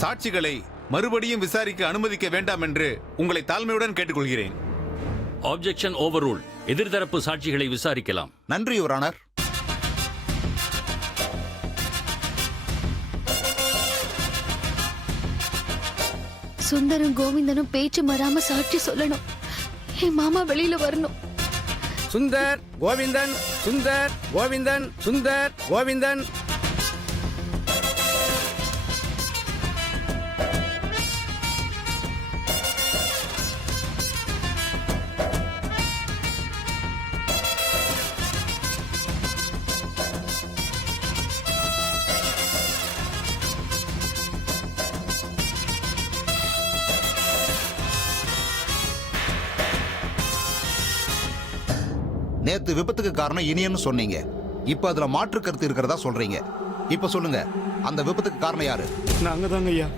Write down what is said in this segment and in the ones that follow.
சாட்சிகளை மறுபடியும் விசாரிக்க அனுமதிக்க வேண்டாம் என்று உங்களை தாழ்மையுடன் கேட்டுக்கொள்கிறேன். Objection over rule. எதிர்தரப்பு சாட்சிகளை விசாரிக்கலாம். நன்றி யுவர் ஆனர். சுந்தரும் கோவிந்தனும் பேச்சு மாறாம சாட்சி சொல்லணும். என் மாமா வெளியில வரணும். சுந்தர் கோவிந்தன், சுந்தர் கோவிந்தன், சுந்தர் கோவிந்தன். நேத்து விபத்துக்கு காரணம் இனியன்னு சொன்னீங்க. இப்ப அதுல மாற்று கருத்து இருக்கிறதா சொல்றீங்க. இப்ப சொல்லுங்க, அந்த விபத்துக்கு காரணம் யாரு? நாங்க தாங்க ஐயா.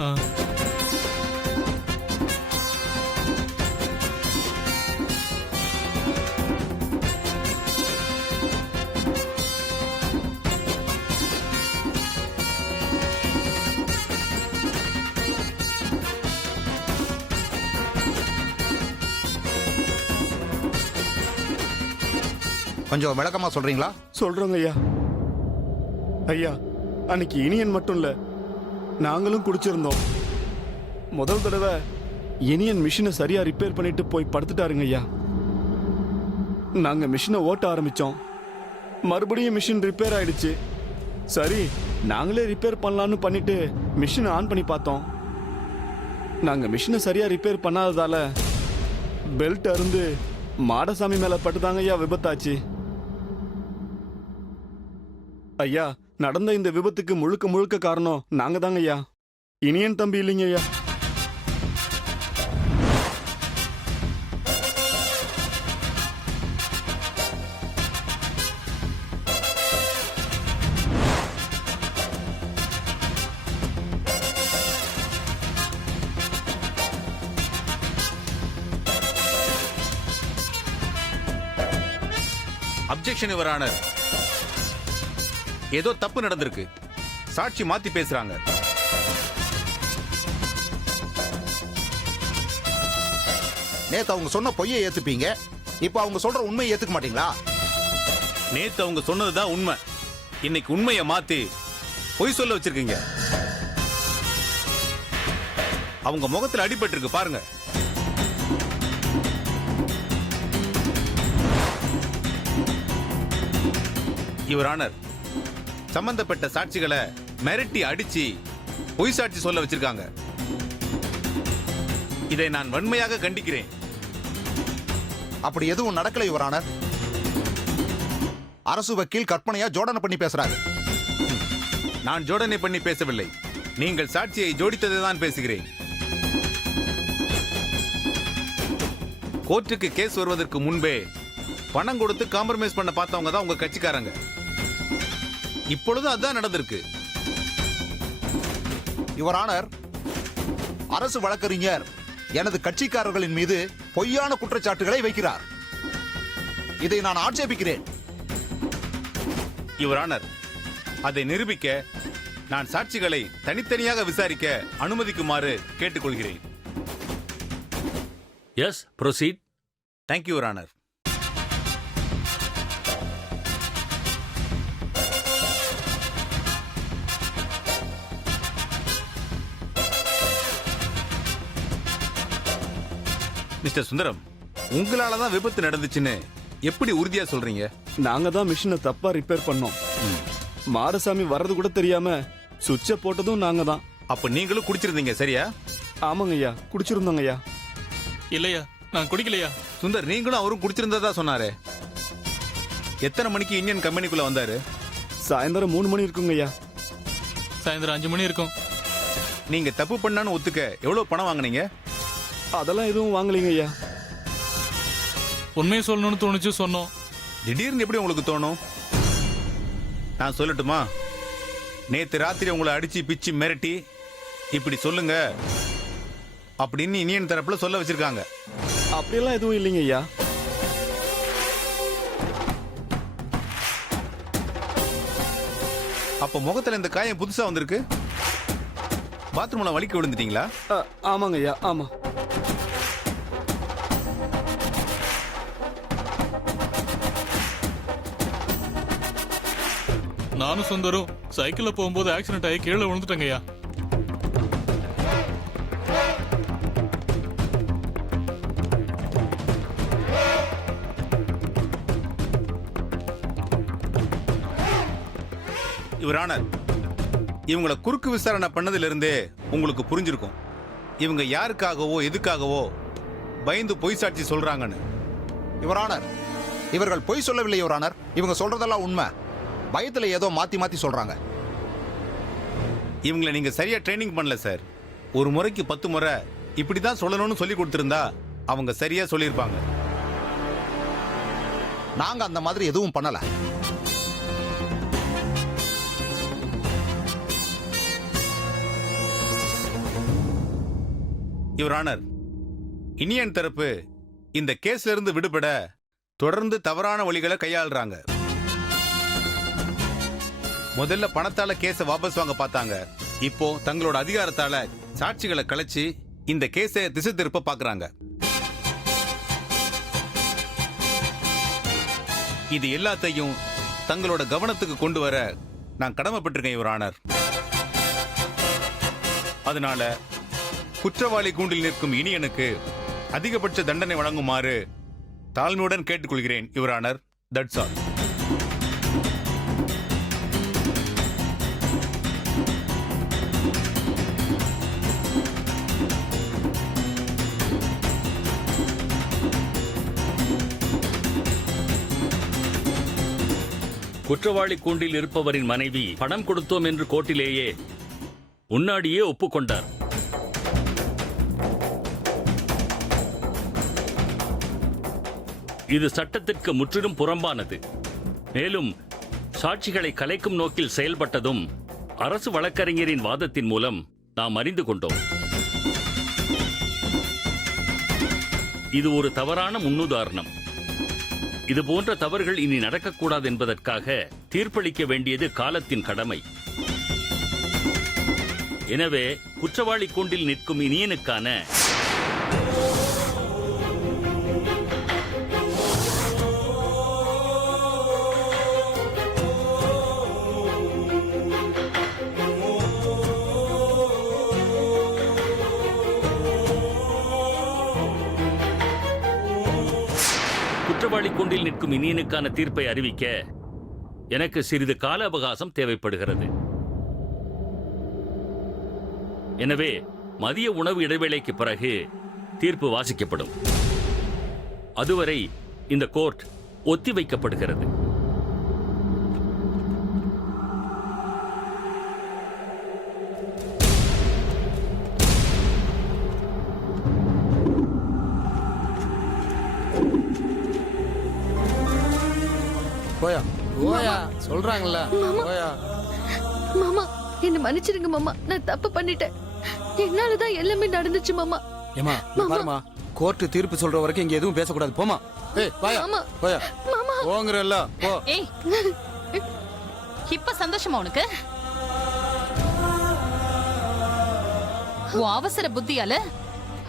கொஞ்சம் விளக்கமா சொல்றீங்களா? சொல்றோங்க ஐயா. ஐயா, அன்னைக்கு இனியன் மட்டும் இல்ல, நாங்களும் குடிச்சிருந்தோம். முதல் தடவை இனியன் மிஷினை சரியா ரிப்பேர் பண்ணிட்டு போய் படுத்துட்டாருங்க ஐயா. நாங்க மிஷினை ஓட்ட ஆரம்பிச்சோம். மறுபடியும் மிஷின் ரிப்பேர் ஆயிடுச்சு. சரி, நாங்களே ரிப்பேர் பண்ணலான்னு பண்ணிட்டு மிஷினை ஆன் பண்ணி பார்த்தோம். நாங்க மிஷினை சரியா ரிப்பேர் பண்ணாததால பெல்ட் அருந்து மாடசாமி மேல பட்டுதாங்க ஐயா விபத்தாச்சு. ஐயா, நடந்த இந்த விபத்துக்கு முழுக்க முழுக்க காரணம் நாங்க தாங்க ஐயா. இனியன் தம்பி இல்லைங்க ஐயா. Objection your honour. ஏதோ தப்பு நடந்திருக்கு. சாட்சி மாத்தி பேசுறாங்க. நேத்து அவங்க சொன்ன பொய்யை ஏத்துப்பீங்க, இப்ப அவங்க சொல்ற உண்மையை ஏத்துக்க மாட்டீங்களா? நேத்து அவங்க சொன்னதுதான் உண்மை. இன்னைக்கு உண்மையை மாத்தி பொய் சொல்ல வச்சிருக்கீங்க. அவங்க முகத்துல அடிபட்டு இருக்கு பாருங்க. யுவர் ஆனர், சம்பந்தப்பட்ட சாட்சிகளை மிரட்டி அடிச்சு பொய் சாட்சி சொல்ல வச்சிருக்காங்க. இதை நான் வன்மையாக கண்டிக்கிறேன். அப்படி எதுவும் நடக்கல யுவர் ஆனர். அரசு வக்கீல் கற்பனையா ஜோடனை பண்ணி பேசுறாரு. நான் ஜோடனை பண்ணி பேசவில்லை. நீங்கள் சாட்சியை ஜோடித்ததை தான் பேசுகிறேன். கோர்ட்டுக்கு கேஸ் வருவதற்கு முன்பே பணம் கொடுத்து காம்ப்ரமைஸ் பண்ண பார்த்தவங்க தான் உங்க கட்சிக்காரங்க. இப்பொழுது அதான் நடந்திருக்கு. யுவர் ஆனர், அரசு வழக்கறிஞர் எனது கட்சிக்காரர்களின் மீது பொய்யான குற்றச்சாட்டுகளை வைக்கிறார். இதை நான் ஆட்சேபிக்கிறேன். யுவர் ஆனர், அதை நிரூபிக்க நான் சாட்சிகளை தனித்தனியாக விசாரிக்க அனுமதிக்குமாறு கேட்டுக்கொள்கிறேன். Yes, proceed. Thank you your honour. Mister Sundaram, உங்களால தான் விபத்து நடந்துச்சுன்னு எப்படி உறுதியா சொல்றீங்க? நாங்க தான் மிஷினை தப்பா ரிப்பேர் பண்ணோம். மாடசாமி வர்றது கூட தெரியாம சுவிட்சை போட்டதும் நாங்க தான். அப்ப நீங்களும் குடிச்சிருந்தீங்க, சரியா? ஆமாங்க ஐயா, குடிச்சிருந்தோங்க ஐயா. இல்லையா, நான் குடிக்கலையா. சுந்தர், நீங்களும் அவரும் குடிச்சிருந்ததா சொன்னாரே. எத்தனை மணிக்கு இந்தியன் கம்பெனிக்குள்ள வந்தாரு? சாயந்தரம் 3 மணி இருக்குங்க ஐயா. சாயந்தரம் 5 மணி இருக்கும். நீங்க தப்பு பண்ணான்னு ஒத்துக்க எவ்வளவு பணம் வாங்குனீங்க? அதெல்லாம் எதுவும் வாங்கலீங்க ஐயா. உண்மையை சொல்லணும்னு தோணுச்சு, சொன்னோம். திடீர்னு எப்படி உங்களுக்கு தோணும்? நான் சொல்லட்டுமா? நேத்து ராத்திரி உங்களை அடிச்சு பிச்சு மிரட்டி இப்படி சொல்லுங்க அப்படின்னு இனியன் தரப்புல சொல்ல வச்சிருக்காங்க. அப்படியெல்லாம் எதுவும் இல்லைங்க ஐயா. அப்ப முகத்துல இந்த காயம் புதுசா வந்திருக்கு. பாத்ரூம்ல வலிக்கு விழுந்துட்டீங்களா? ஆமாங்க ஐயா, ஆமா. நானும் சுந்தரும் சைக்கிள்ல போகும்போது ஆக்சிடென்ட் ஆகி கீழே விழுந்துட்டேங்கய்யா. யுவர் ஆனர், இவங்களை குறுக்கு விசாரணை பண்ணதிலிருந்தே உங்களுக்கு புரிஞ்சிருக்கும் இவங்க யாருக்காகவோ எதுக்காகவோ பயந்து பொய் சாட்சி சொல்றாங்கன்னு. யுவர் ஆனர், இவர்கள் பொய் சொல்லவில்லை யுவர் ஆனர். இவங்க சொல்றதெல்லாம் உண்மை. பயத்துல ஏதோ மாத்தி மாத்தி சொல்றாங்க. இவங்களை நீங்க சரியா ட்ரைனிங் பண்ணல சார். ஒரு முறைக்கு 10 முறை இப்படிதான் சொல்லணும்னு சொல்லி கொடுத்திருந்தா அவங்க சரியா சொல்லியிருப்பாங்க. நாங்க அந்த மாதிரி எதுவும் பண்ணல. யுவர் ஆனர், இனியன் தரப்பு இந்த கேஸ்ல இருந்து விடுபட தொடர்ந்து தவறான வழிகளை கையாளுறாங்க. முதல்ல பணத்தால கேஸை வாபஸ் வாங்க பார்த்தாங்க. இப்போ தங்களோட அதிகாரத்தால சாட்சிகளை கலைச்சு இந்த கேஸை திசை திருப்ப பாக்குறாங்க. இது எல்லாத்தையும் தங்களோட கவனத்துக்கு கொண்டு வர நான் கடமைப்பட்டிருக்கேன் யுவர் ஆனர். அதனால குற்றவாளி கூண்டில் நிற்கும் இனியனுக்கு அதிகபட்ச தண்டனை வழங்குமாறு தாழ்மையுடன் கேட்டுக்கொள்கிறேன் யுவர் ஆனர். That's all. குற்றவாளி கூண்டில் இருப்பவரின் மனைவி பணம் கொடுத்தோம் என்று கோர்ட்டிலேயே முன்னாடியே ஒப்புக்கொண்டார். இது சட்டத்திற்கு முற்றிலும் புறம்பானது. மேலும் சாட்சிகளை கலைக்கும் நோக்கில் செயல்பட்டதும் அரசு வழக்கறிஞரின் வாதத்தின் மூலம் நாம் அறிந்து கொண்டோம். இது ஒரு தவறான முன்னுதாரணம். இது போன்ற தவறுகள் இனி நடக்கக்கூடாது என்பதற்காக தீர்ப்பளிக்க வேண்டியது காலத்தின் கடமை. எனவே குற்றவாளி கூண்டில் நிற்கும் இனியனுக்கான குற்றவாளி கூண்டில் நிற்கும் இனியனுக்கான தீர்ப்பை அறிவிக்க எனக்கு சிறிது கால அவகாசம் தேவைப்படுகிறது. எனவே மதிய உணவு இடைவேளைக்கு பிறகு தீர்ப்பு வாசிக்கப்படும். அதுவரை இந்த கோர்ட் ஒத்திவைக்கப்படுகிறது. போயா போயா சொல்றாங்கல்ல போயா. மாமா என்ன மன்னிச்சிடுங்க மாமா, நான் தப்பு பண்ணிட்டேன். என்னாலதான் எல்லாமே நடந்துச்சு மாமா. ஏமா பாருமா, கோர்ட் தீர்ப்பு சொல்ற வரைக்கும் இங்க எதுவும் பேசக்கூடாது. போமா. ஏய் போயா மாமா. போயா மாமா போங்கறல்ல போ. ஏய் இப்ப சந்தோஷமா உனக்கு? உன் அவசர புத்தியால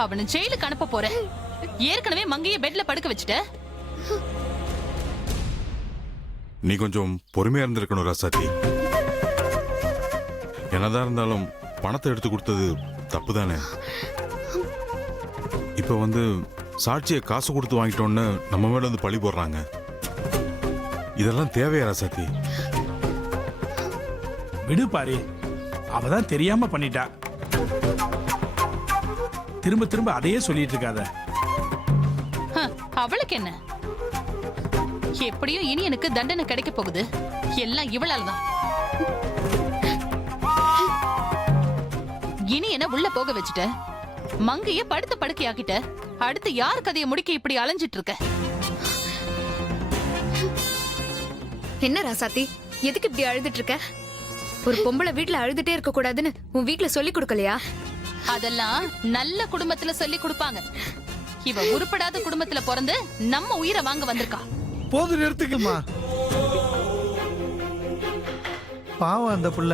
அவனை ஜெயிலுக்கு அனுப்ப போற. ஏற்கனவே மங்கைய பெட்ல படுக்க வச்சுட்ட. நீ கொஞ்சம் பொறுமையா இருந்திருக்கணும் ராசாத்தி. என்னதான் இருந்தாலும் பணத்தை எடுத்து கொடுத்தது தப்பு தானே. இப்ப சாட்சியை காசு கொடுத்து வாங்கிட்டோன்னு நம்ம மேல பழி போடுறாங்க. இதெல்லாம் தேவையா ராசாத்தி? விடு பாரு, அவதான் தெரியாம பண்ணிட்டா. திரும்ப திரும்ப அதையே சொல்லிட்டு இருக்காத. அவளுக்கு என்ன? எப்படியும் இனி எனக்கு தண்டனை கிடைக்க போகுது. எல்லாம் இவளால்தான். இனி என்ன உள்ள போக வச்சுட்ட, மங்கைய படுத்த படுக்கையாக்கிட்ட. அடுத்து யார் கதையை முடிக்க இப்படி அலைஞ்சிட்டு இருக்க? என்ன ராசாத்தி, எதுக்கு இப்படி அழுதுட்டு இருக்க? ஒரு பொம்பளை வீட்டுல அழுதுட்டே இருக்க கூடாதுன்னு உன் வீட்டுல சொல்லி கொடுக்கலையா? அதெல்லாம் நல்ல குடும்பத்துல சொல்லி கொடுப்பாங்க. இவ உருப்படாத குடும்பத்துல பிறந்து நம்ம உயிரை வாங்க வந்திருக்கா. போது நிறுத்துக்குமா. பாவம் அந்த புள்ள.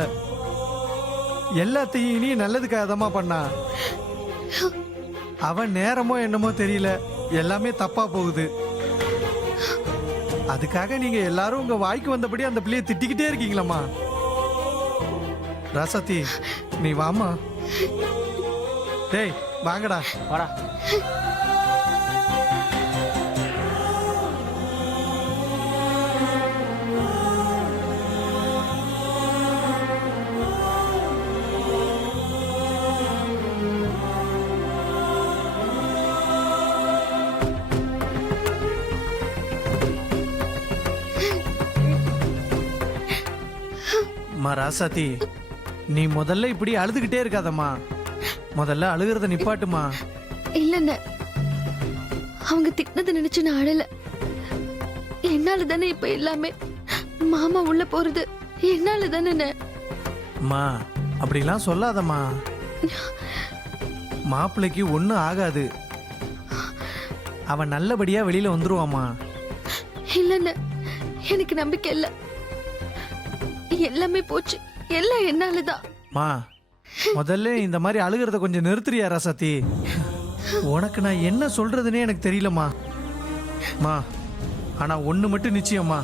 எல்லாத்தையும் இனி நல்லதுக்காக தாம்மா பண்ணா. அவன் நேரமோ என்னமோ தெரியல, எல்லாமே தப்பா போகுது. அதுக்காக நீங்க எல்லாரும் உங்க வாய்க்கு வந்தபடி அந்த பிள்ளைய திட்டிக்கிட்டே இருக்கீங்களம்மா. ராசாத்தி நீ வாமா. டேய் வாங்கடா. வாடா. அம்மா ராசாத்தி, நீ முதல்ல இப்படி அழுதுகிட்டே இருக்காதம்மா. முதல்ல அழுகிறத நிப்பாட்டுமா. இல்லண்ண, அவங்க திட்டினதை நினைச்சு நான் அழல. என்னால தானே இப்ப எல்லாமே. மாமா உள்ள போறது என்னால தானே. அம்மா அப்படிலாம் சொல்லாதம்மா. மாப்பிள்ளைக்கு ஒன்றும் ஆகாது. அவன் நல்லபடியா வெளியில வந்துருவாம்மா. இல்லண்ண, எனக்கு நம்பிக்கை இல்ல. எல்லாமே போச்சு, எல்லாம் என்னாலதான். மா முதல்ல இந்த மாதிரி அழுகிறத கொஞ்சம் நிறுத்துறியா ராசாத்தி? உனக்கு நான் என்ன சொல்றதுன்னே எனக்கு தெரியலம்மா. மா ஆனா ஒண்ணு மட்டும் நிச்சயம்மா,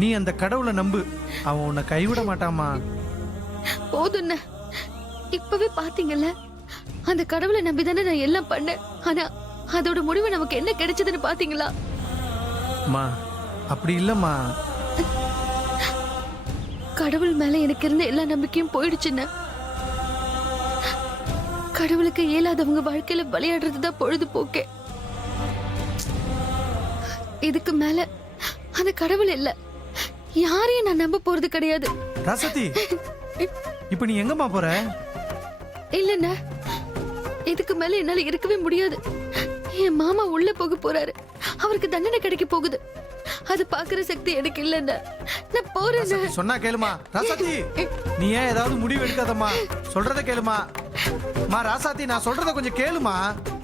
நீ அந்த கடவுளை நம்பு. அவன் உன்னை கைவிட மாட்டாமா. போதும்ண்ண, இப்பவே பாத்தீங்கல்ல, அந்த கடவுளை நம்பிதானே நான் எல்லாம் பண்ணேன். ஆனா அதோட முடிவு நமக்கு என்ன கிடைச்சதுன்னு பாத்தீங்களா? மா அப்படி இல்லம்மா. கடவுள் மேல எனக்கு இருந்த எல்லா நம்பிக்கையும் போயிடுச்சுன்னு. கடவுளுக்கு இயலாதவங்க வாழ்க்கையில விளையாடுறதுதான் பொழுதுபோக்கே. இதுக்கு மேல அந்த கடவுள் இல்ல, யாரையும் நான் நம்ப போறது கிடையாது. ராசாத்தி இப்ப நீ எங்கம்மா போற? இல்லண்ணா, இதுக்கு மேல என்னால இருக்கவே முடியாது. என் மாமா உள்ள போக போறாரு, அவருக்கு தண்டனை கிடைக்க போகுது. அது பாக்குற சக்தி எனக்கு இல்லண்ணா. நான் போறேன். சொன்னா கேளுமா ராசாத்தி. நீ ஏன் ஏதாவது முடிவு எடுக்காதம்மா, சொல்றத கேளுமா. மா ராசாத்தி, நான் சொல்றத கொஞ்சம் கேளுமா.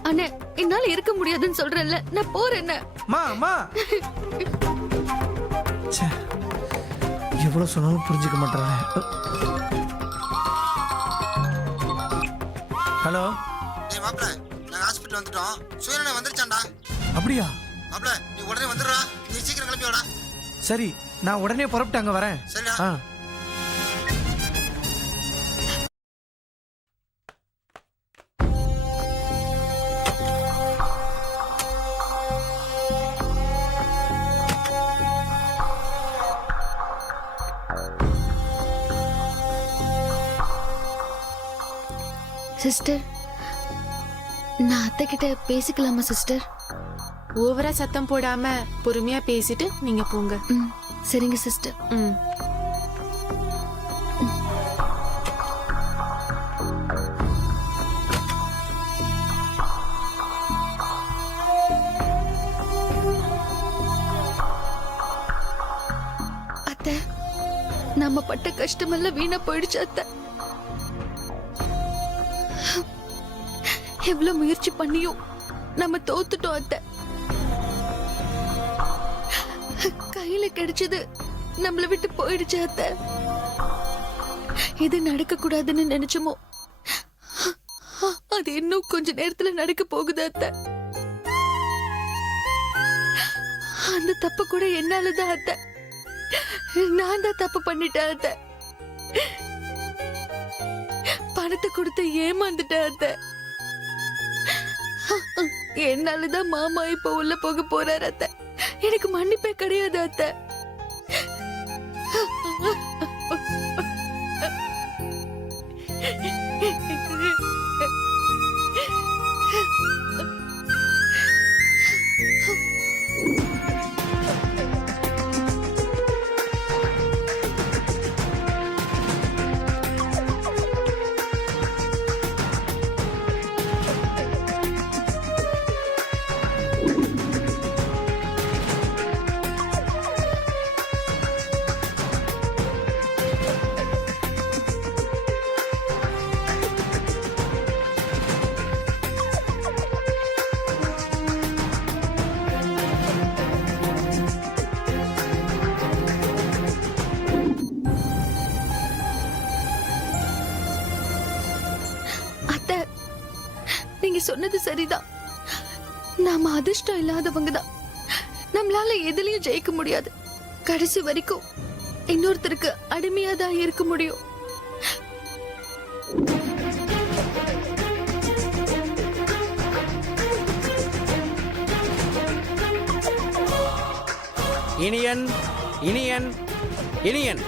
அண்ணே, என்னால இருக்க முடியாதுன்னு சொல்றேன்ல, நான் போறேன். மா மா எவ்வளவு சொன்னாலும் புரிஞ்சுக்க மாட்டாங்க. ஹலோ மாப்பிள்ள, நாங்க ஹாஸ்பிட்டல் வந்துட்டோம். சூரியனை வந்துருச்சாண்டா. அப்படியா? மாப்பிள்ள நீ உடனே வந்துடுறா. நீ சீக்கிரம் கிளம்பி வாடா. சரி, நான் உடனே புறப்பட்டு அங்க வரேன். சரிடா. ஆ. சிஸ்டர், நான் அத்தை கிட்ட பேசிக்கலாமா சிஸ்டர்? ஓவரா சத்தம் போடாம பொறுமையா பேசிட்டு நீங்க போங்க. சரிங்க சிஸ்டர். அத்தை, நம்ம பட்ட கஷ்டமெல்லாம் வீணா போயிடுச்சு அத்தை. எவ்வளவு முயற்சி பண்ணியும் நம்ம தோத்துட்டோம் அத்தை. கையில கிடைச்சது நம்மள விட்டு போயிடுச்சு அத்தை. இது நடக்க கூடாதுன்னு நினைச்சோமோ, அது இன்னும் கொஞ்ச நேரத்துல நடக்க போகுது அத்தை. அந்த தப்பு கூட என்னாலதான் அத்தை. நான் தான் தப்பு பண்ணிட்டேன் அத்தை. பணத்தை கொடுத்து ஏமாந்துட்டேன் அத்தை. என்னாலதான் மாமா இப்ப உள்ள போக போறாரு அத்தை. எனக்கு மன்னிப்பே கிடையாது அத்தை. நீங்க சொன்னது சரிதான். நாம அதிர்ஷ்டம் இல்லாதவங்க தான். நம்மளால எதுலயும் ஜெயிக்க முடியாது. கடைசி வரைக்கும் இன்னொருத்தருக்கு அடிமையா தான் இருக்க முடியும். இனியன் இனியன் இனியன்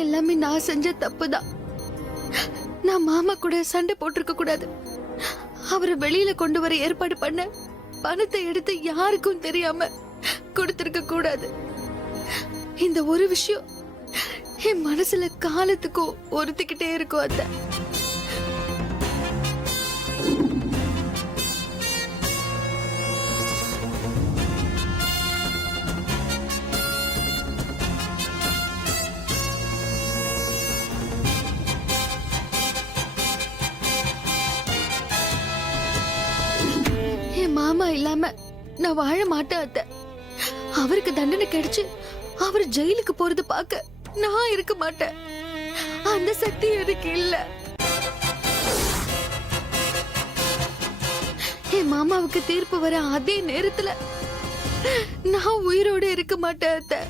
எல்லாமே நான் செஞ்ச தப்புதான். நான் மாமா கூட சண்டை போட்டிருக்க கூடாது. அவரை வெளியில கொண்டு வர ஏற்பாடு பண்ண பணத்தை எடுத்து யாருக்கும் தெரியாம கொடுத்திருக்க கூடாது. இந்த ஒரு விஷயம் என் மனசுல காலத்துக்கும் ஒருத்திக்கிட்டே இருக்கும். அத்தை, என் மாமா இல்லாம நான் வாழ மாட்டேன். அத்தை, அவருக்கு தண்டனை கிடைச்சு அவர் ஜெயிலுக்கு போறது பார்க்க நான் இருக்க மாட்டேன். அந்த சக்தி எனக்கு இல்ல. என் மாமாவுக்கு தீர்ப்பு வர அதே நேரத்துல நான் உயிரோட இருக்க மாட்டேன். அத்தை,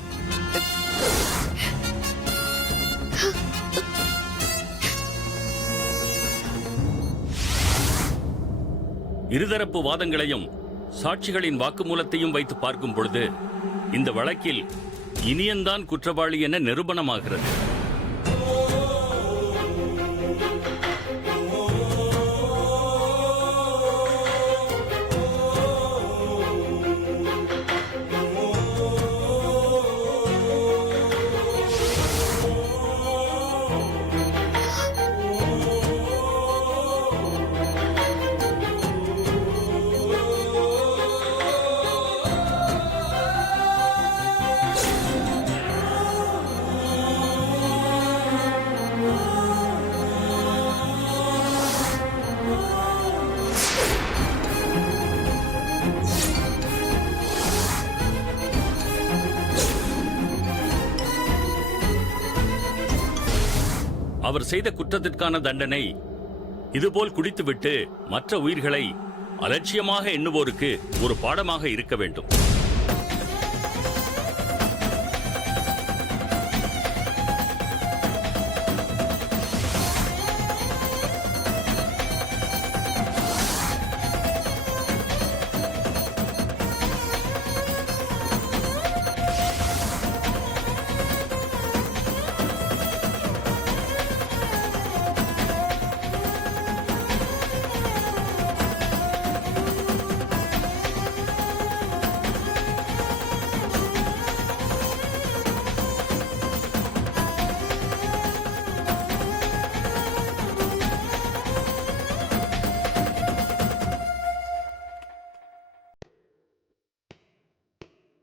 இருதரப்பு வாதங்களையும் சாட்சிகளின் வாக்குமூலத்தையும் வைத்து பார்க்கும் பொழுது இந்த வழக்கில் இனியன்தான் குற்றவாளி என நிரூபணமாகிறது. அவர் செய்த குற்றத்திற்கான தண்டனை இதுபோல் குடித்துவிட்டு மற்ற உயிர்களை அலட்சியமாக எண்ணுவோருக்கு ஒரு பாடமாக இருக்க வேண்டும்.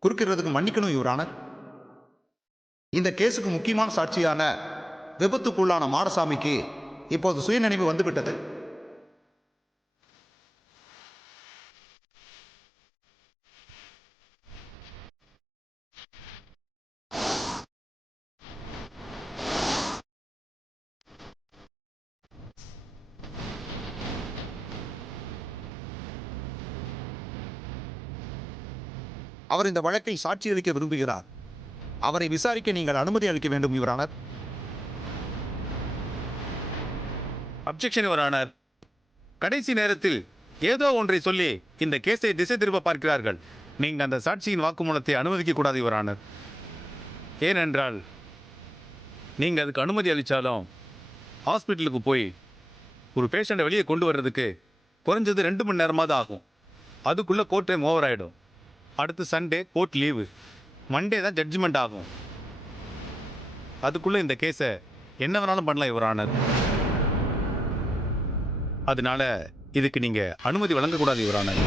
குறுக்கிறதுக்கு மன்னிக்கணும் யுவரானர். இந்த கேஸுக்கு முக்கியமான சாட்சியான விபத்துக்குள்ளான மாடசாமிக்கு இப்போது சுயநினைவு வந்துவிட்டது. அவர் இந்த வழக்கை சாட்சியளிக்க விரும்புகிறார். அவரை விசாரிக்க நீங்கள் அனுமதி அளிக்க வேண்டும் யுவரானர். Objection your honour. கடைசி நேரத்தில் ஏதோ ஒன்றை சொல்லி இந்த கேஸை திசை திருப்ப பார்க்கிறார்கள். நீங்கள் அந்த சாட்சியின் வாக்குமூலத்தை அனுமதிக்க கூடாது யுவர் ஆனர். ஏனென்றால் நீங்கள் அதுக்கு அனுமதி அளித்தாலும் ஹாஸ்பிட்டலுக்கு போய் ஒரு பேஷண்ட்டை வெளியே கொண்டு வர்றதுக்கு குறைஞ்சது 2 மணி நேரமாவது ஆகும். அதுக்குள்ளே கோர்ட் டைம் ஓவர் ஆகிடும். அடுத்து சண்டே கோர்ட் லீவு, மண்டே தான் ஜட்ஜ்மெண்ட் ஆகும். அதுக்குள்ளே இந்த கேஸை என்ன வேணாலும் பண்ணலாம் யுவர் ஆனர். அதனால இதுக்கு நீங்கள் அனுமதி வழங்கக்கூடாது யுவர் ஆனர்.